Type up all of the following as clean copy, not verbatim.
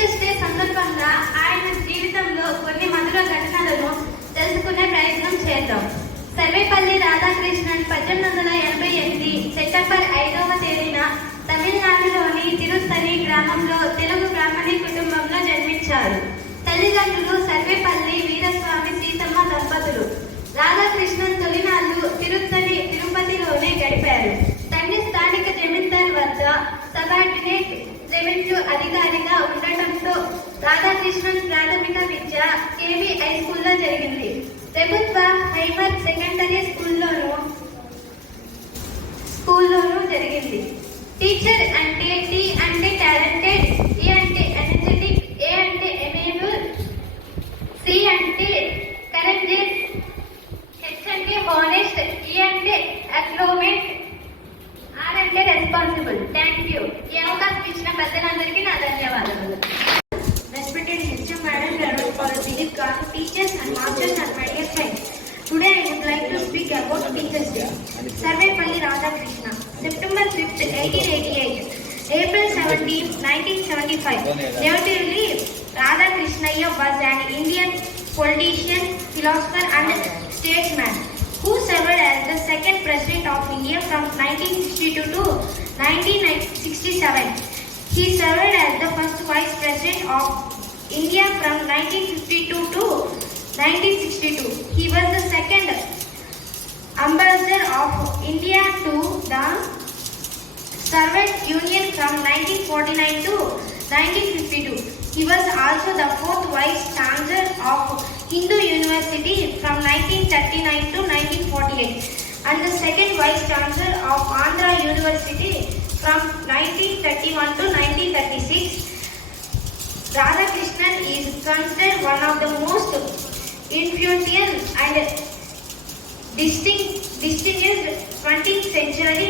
Teachers day సందర్భంగా ఆయన జీవితంలో కొన్ని మధుర ఘటనలను తెలుసుకునే ప్రయత్నం చేద్దాం. సర్వేపల్లి రాధాకృష్ణన్ 1888 సెప్టెంబర్ 5వ తేదీన తమిళనాడులోని తిరుత్తని గ్రామంలో తెలుగు బ్రాహ్మణి కుటుంబంలో జన్మించారు. తల్లిదండ్రులు సర్వేపల్లి వీరస్వామి సీతమ్మ దంపతులు. రాధాకృష్ణన్ తొలినాళ్లు తిరుపతిలోనే గడిపారు. తండ్రి స్థానిక జమీందార్ వద్ద సబార్డినేట్ రెవెన్యూ అధికారిగా ఉండటంతో రాధాకృష్ణన్ ప్రాథమిక విద్య కేవీ హై స్కూల్లో జరిగింది. ప్రభుత్వ హైమర్ సెకండరీ స్కూల్లోనూ జరిగింది. టీచర్ అంటే టీ అంటే టాలెంటెడ్, ఈ అంటే ఎనర్జెటిక్, ఏ అంటే ఎనేబుల్, సి అంటే కరేజియస్, హెచ్ అంటే హానెస్ట్, ఈ అంటే అక్లోమేట్, ఆర్ అంటే రెస్పాన్సిబుల్. Thank you. ఈ అవకాశం ఇచ్చిన పెద్దలందరికీ నా ధన్యవాదాలు. Respected HM Madam, Reverend Father Dilip Garu, teachers and masters and my dear friends. Today I would like to speak about Teachers Day. Sarvepalli Radhakrishna, September 5th, 1888, April 17, 1975. Relatively, Radhakrishna was an Indian politician, philosopher and statesman who served as the second President of India from 1962 to 1967. He served as the first Vice President of India from 1952 to 1962. He was the second Ambassador of India to the Soviet Union from 1949 to 1952. He was also the fourth Vice Chancellor of Hindu University from 1939 to 1948 and the second Vice Chancellor of Andhra University from 1931 to 1936. Radhakrishnan is considered one of the most influential and distinguished 20th century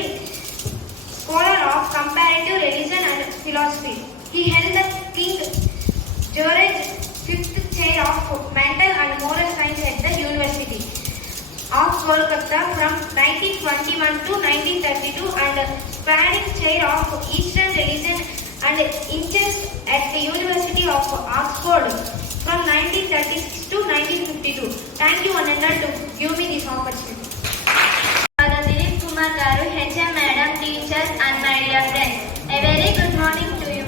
scholar of comparative religion and philosophy. He held the King George Fifth Chair of Mental and Moral Science at the University of Kolkata from 1921 to 1932 and Spanning Chair of Eastern Religion and Interest at the University of Oxford from 1936 to 1952. Thank you one and all to give me this opportunity. Father Dilip Kumar Garu, HM Madam, teachers and my dear friends. A very good morning to you.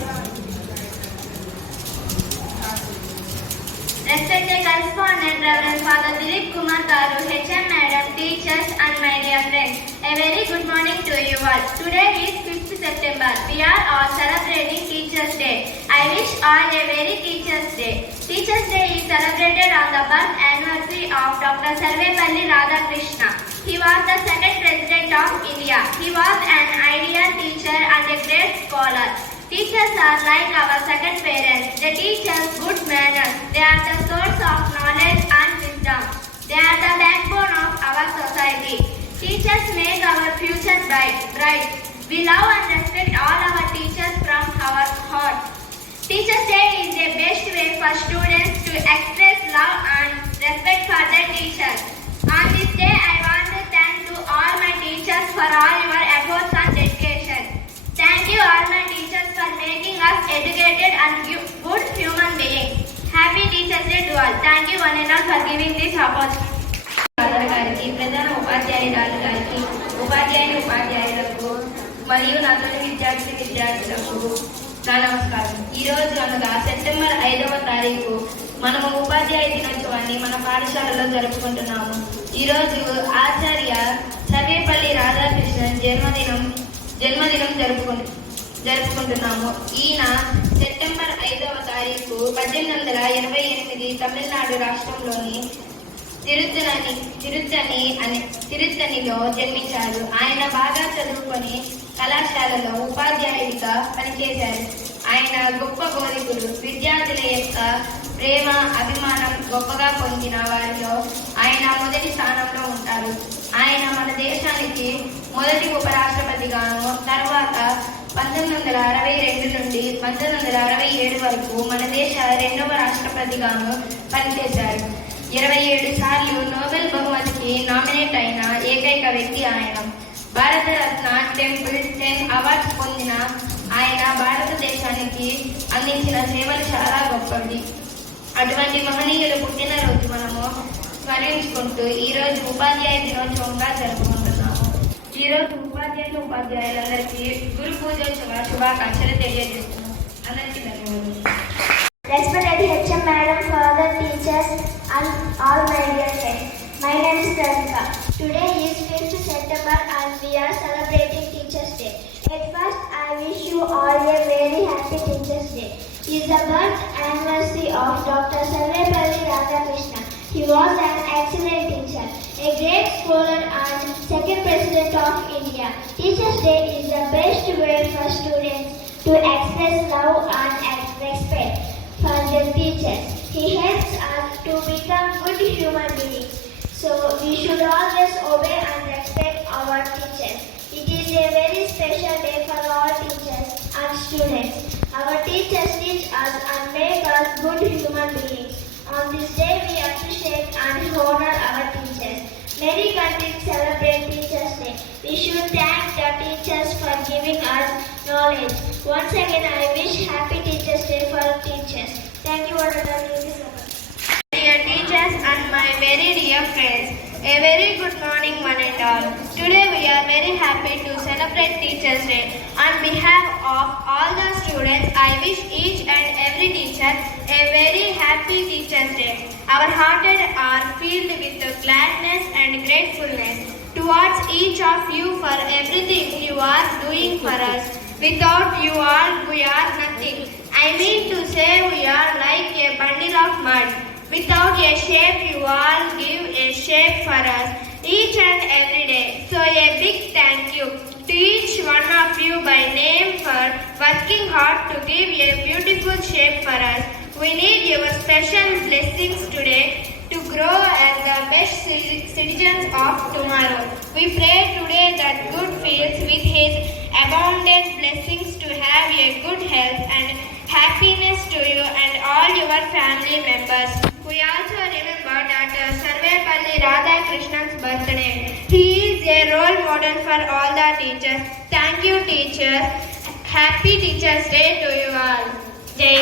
Respected correspondent Reverend Father Dilip Kumar Garu, HM Madam, teachers and my dear friends. A very good morning to you all. Today is 5th September. We are all celebrating Teachers Day. I wish all a very Teachers Day. Teachers Day is celebrated on the birth anniversary of Dr. Sarvepalli Radhakrishna. He was the second President of India. He was an ideal teacher and a great scholar. Teachers are like our second parents. They teach us good manners. They are the source of knowledge and wisdom. They are the backbone of our society. Teachers make our future bright. We love and respect all our teachers from our heart. Teachers Day is the best way for students to express love and respect for their teachers. On this day, I want to thank to all my teachers for all your efforts and dedication. Thank you all my teachers for making us educated and good human beings. Happy Teachers Day to all. Thank you one and all for giving this opportunity. గారికి ప్రధాన ఉపాధ్యాయురాలు గారికి ఉపాధ్యాయులకు మరియు నదుల విద్యార్థులకు నా నమస్కారం. ఈరోజు అనగా సెప్టెంబర్ 5వ తారీఖు మనము ఉపాధ్యాయ దినోత్సవాన్ని మన పాఠశాలలో జరుపుకుంటున్నాము. ఈరోజు ఆచార్య సర్వేపల్లి రాధాకృష్ణన్ జన్మదినం జరుపుకుంటున్నాము. ఈయన సెప్టెంబర్ 5వ తారీఖు 1888 తమిళనాడు రాష్ట్రంలోని తిరుత్తనిలో జన్మించారు. ఆయన బాగా చదువుకొని కళాశాలలో ఉపాధ్యాయుడిగా పనిచేశారు. ఆయన గొప్ప బోధకుడు. విద్యార్థుల యొక్క ప్రేమ అభిమానం గొప్పగా పొందిన వారిలో ఆయన మొదటి స్థానంలో ఉంటారు. ఆయన మన దేశానికి మొదటి ఉపరాష్ట్రపతిగాను, తర్వాత 1962 నుండి 1967 వరకు మన దేశ రెండవ రాష్ట్రపతిగాను పనిచేశారు. 27 సార్లు నోబెల్ బహుమతికి నామినేట్ అయిన ఏకైక వ్యక్తి ఆయన. భారతరత్న, టెంపుల్ 10 అవార్డ్స్ పొందిన ఆయన భారతదేశానికి అందించిన సేవలు చాలా గొప్పవి. అటువంటి మహనీయులు పుట్టినరోజు మనము స్మరించుకుంటూ ఈరోజు ఉపాధ్యాయ దినోత్సవంగా జరుపుకుంటున్నాము. ఈరోజు ఉపాధ్యాయులందరికీ గురు పూజోత్సవ శుభాకాంక్షలు తెలియజేస్తున్నాము. అందరికీ ధన్యవాదాలు. Respected HM Madam, Father, teachers, and all my dear friends. My name is Pratika. Today is 5th September and we are celebrating Teachers' Day. At first, I wish you all a very happy Teachers' Day. It is the birth anniversary of Dr. Sarvepalli Radhakrishnan. He was an excellent teacher, a great scholar and second President of India. Teachers' Day is the best way for students to express love and respect for their teachers. He helps us to become good human beings. So we should always obey and respect our teachers. It is a very special day for all teachers and students. Our teachers teach us and make us good human beings. On this day we appreciate and honor our teachers. Many countries celebrate Teachers' Day. We should thank the teachers for giving us knowledge. Once again, I wish happy Teachers' Day for teachers. Thank you, Thank you so much. Dear teachers and my very dear friends, a very good morning one and all. Today we are very happy to celebrate Teachers' Day. On behalf of all the students, I wish each and every teacher a very happy Teachers' Day. Our hearts are filled with gladness and gratefulness towards each of you for everything you are doing for us. Without you all, we are nothing. I mean to say we are like a bundle of mud. Without a shape, you all give a shape for us each and every day. So a big thank you to each one of you by name for working hard to give a beautiful shape for us. We need your special blessings today to grow as the best citizens of tomorrow. We pray today that God fills with His abundant blessings to have a good health and happiness to you and all your family members. We also remember Dr. Sarvepalli Radhakrishnan's birthday. He is a role model for all the teachers. Thank you, teachers. Happy Teachers' Day to you all. Jai